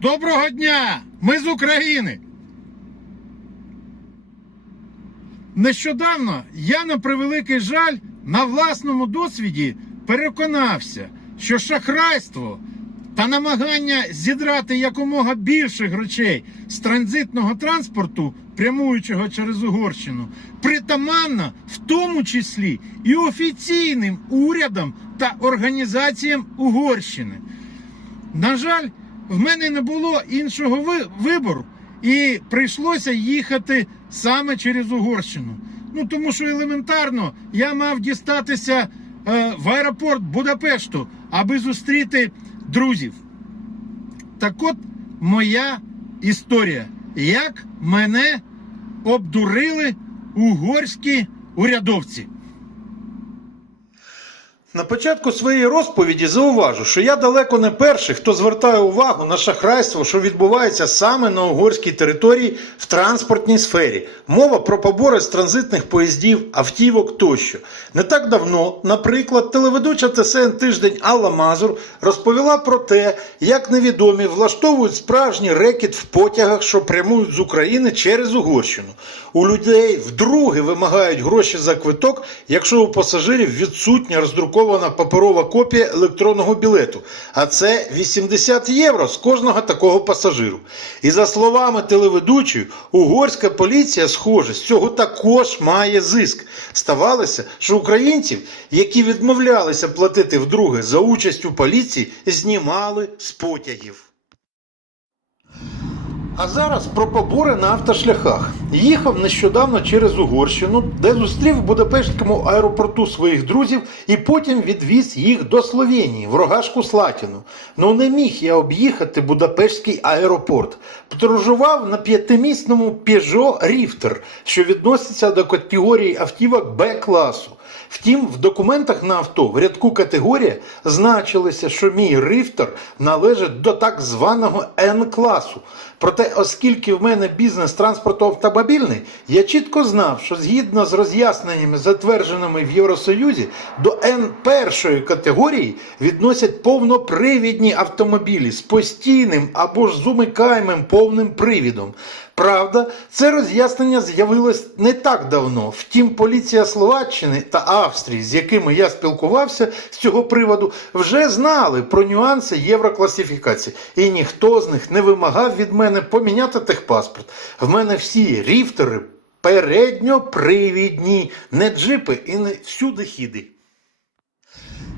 Доброго дня! Ми з України. Нещодавно я на превеликий жаль на власному досвіді переконався, що шахрайство та намагання зідрати якомога більше грошей з транзитного транспорту, прямуючого через Угорщину, притаманно в тому числі і офіційним урядам та організаціям Угорщини. На жаль, в мене не було іншого вибору, і прийшлося їхати саме через Угорщину. Ну тому що елементарно я мав дістатися е, в аеропорт Будапешту, аби зустріти друзів. Так от моя історія. Як мене обдурили угорські урядовці. На початку своєї розповіді зауважу, що я далеко не перший, хто звертає увагу на шахрайство, що відбувається саме на угорській території в транспортній сфері. Мова про побори з транзитних поїздів, автівок тощо. Не так давно, наприклад, телеведуча ТСН тиждень Алла Мазур розповіла про те, як невідомі влаштовують справжній рекет в потягах, що прямують з України через Угорщину. У людей вдруге вимагають гроші за квиток, якщо у пасажирів відсутня роздрукована паперова копія електронного білету. А це 80 євро з кожного такого пасажиру. І за словами телеведучої, угорська поліція, схоже, з цього також має зиск. Ставалося, що українців, які відмовлялися платити вдруге за участь у поліції, знімали з потягів. А зараз про побори на автошляхах. Їхав нещодавно через Угорщину, де зустрів в Будапештському аеропорту своїх друзів і потім відвіз їх до Словенії, в Рогашку Слатіну. Ну не міг я об'їхати Будапештський аеропорт. Подорожував на п'ятимісному Peugeot Rifter, що відноситься до категорії автівок Б-класу. Втім, в документах на авто в рядку категорія значилося, що мій рифтер належить до так званого N-класу. Проте, оскільки в мене бізнес транспорту автомобільний, я чітко знав, що згідно з роз'ясненнями, затвердженими в Євросоюзі, до N першої категорії відносять повнопривідні автомобілі з постійним або ж з умикаємим повним привідом. Правда, це роз'яснення з'явилось не так давно. Втім, поліція Словаччини та Австрії, з якими я спілкувався з цього приводу, вже знали про нюанси єврокласифікації, і ніхто з них не вимагав від мене поміняти техпаспорт. В мене всі ріфтери передньопривідні, не джипи і не всюди хіди.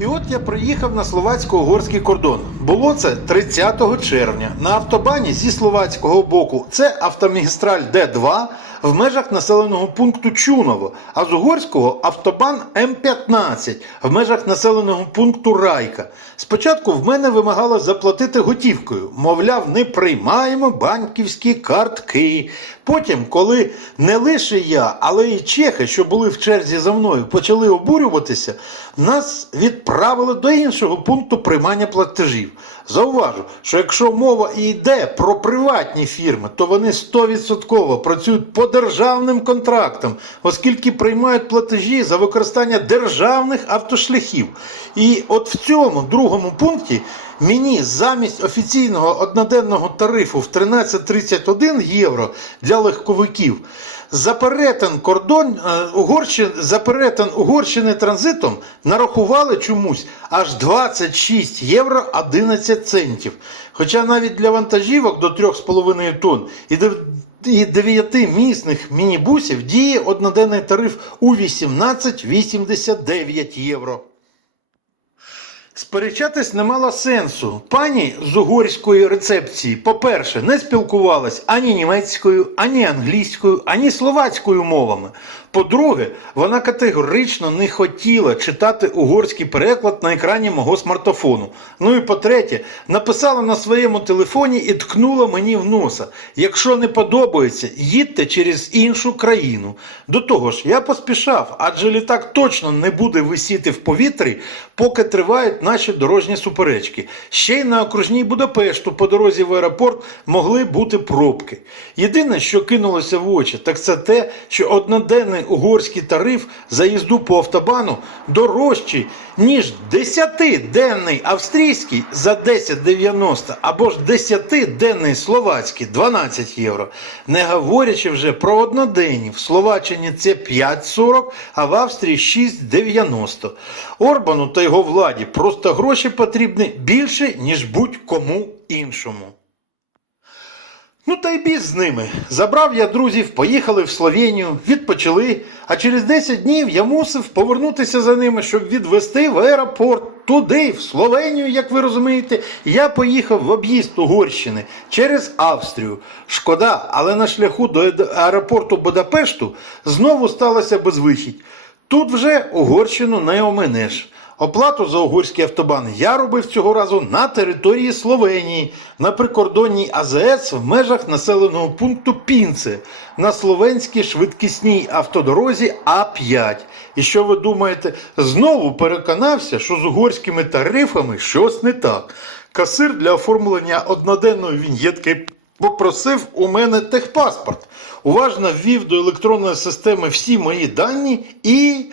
І от я приїхав на словацько-угорський кордон. Було це 30 червня. На автобані зі словацького боку це автомагістраль Д2 в межах населеного пункту Чуново, а з угорського автобан М15 в межах населеного пункту Райка. Спочатку в мене вимагало заплатити готівкою. Мовляв, не приймаємо банківські картки. Потім, коли не лише я, але й чехи, що були в черзі за мною, почали обурюватися, нас відправили до іншого пункту приймання платежів. Зауважу, що якщо мова і йде про приватні фірми, то вони 100% працюють по державним контрактам, оскільки приймають платежі за використання державних автошляхів. І от в цьому другому пункті мені замість офіційного одноденного тарифу в 13,31 євро для легковиків за перетин кордон е, Угорщини, за перетин Угорщини транзитом нарахували чомусь аж 26 євро 11 центів. Хоча навіть для вантажівок до 3,5 тонн і до і 9 місних мінібусів діє одноденний тариф у 18,89 євро. Сперечатись не мало сенсу. Пані з угорської рецепції, по-перше, не спілкувалась ані німецькою, ані англійською, ані словацькою мовами. По-друге, вона категорично не хотіла читати угорський переклад на екрані мого смартфону. Ну і по-третє, написала на своєму телефоні і ткнула мені в носа. Якщо не подобається, їдьте через іншу країну. До того ж, я поспішав, адже літак точно не буде висіти в повітрі, поки тривають наші дорожні суперечки. Ще й на окружній Будапешту по дорозі в аеропорт могли бути пробки. Єдине, що кинулося в очі, так це те, що одноденний угорський тариф за їзду по автобану дорожчий, ніж 10-денний австрійський за 10,90 або ж 10-денний словацький 12 євро. Не говорячи вже про одноденні. В Словаччині це 5,40, а в Австрії 6,90. Орбану та його владі просто гроші потрібні більше, ніж будь-кому іншому. Ну та й біз з ними. Забрав я друзів, поїхали в Словенію, відпочили, а через 10 днів я мусив повернутися за ними, щоб відвести в аеропорт. Туди, в Словенію, як ви розумієте, я поїхав в об'їзд Угорщини через Австрію. Шкода, але на шляху до аеропорту Будапешту знову сталося безвихідь. Тут вже Угорщину не оминеш. Оплату за угорський автобан я робив цього разу на території Словенії, на прикордонній АЗС в межах населеного пункту Пінце на словенській швидкісній автодорозі А5. І що ви думаєте, знову переконався, що з угорськими тарифами щось не так. Касир для оформлення одноденної віньєтки попросив у мене техпаспорт. Уважно ввів до електронної системи всі мої дані і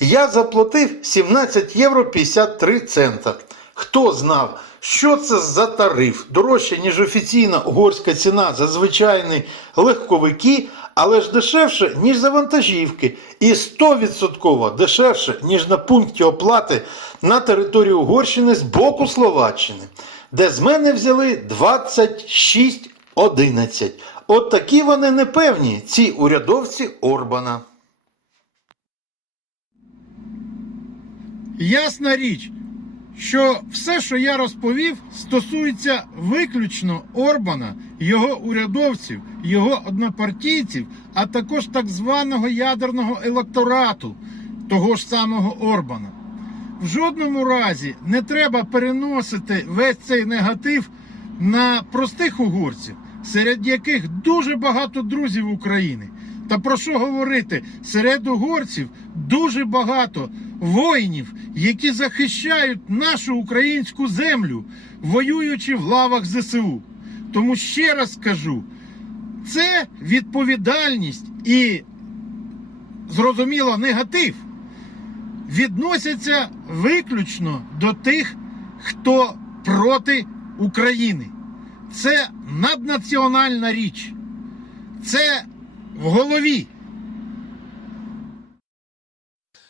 я заплатив 17 євро 53 цента. Хто знав, що це за тариф? Дорожче, ніж офіційна угорська ціна за звичайні легковики, але ж дешевше, ніж за вантажівки, і 100% дешевше, ніж на пункті оплати на території Угорщини з боку Словаччини, де з мене взяли 26,11. От такі вони непевні, ці урядовці Орбана. Ясна річ, що все, що я розповів, стосується виключно Орбана, його урядовців, його однопартійців, а також так званого ядерного електорату того ж самого Орбана. В жодному разі не треба переносити весь цей негатив на простих угорців, серед яких дуже багато друзів України. Та про що говорити? Серед угорців дуже багато воїнів, які захищають нашу українську землю, воюючи в лавах ЗСУ. Тому ще раз скажу: це відповідальність і, зрозуміло, негатив відносяться виключно до тих, хто проти України. Це наднаціональна річ. Це в голові.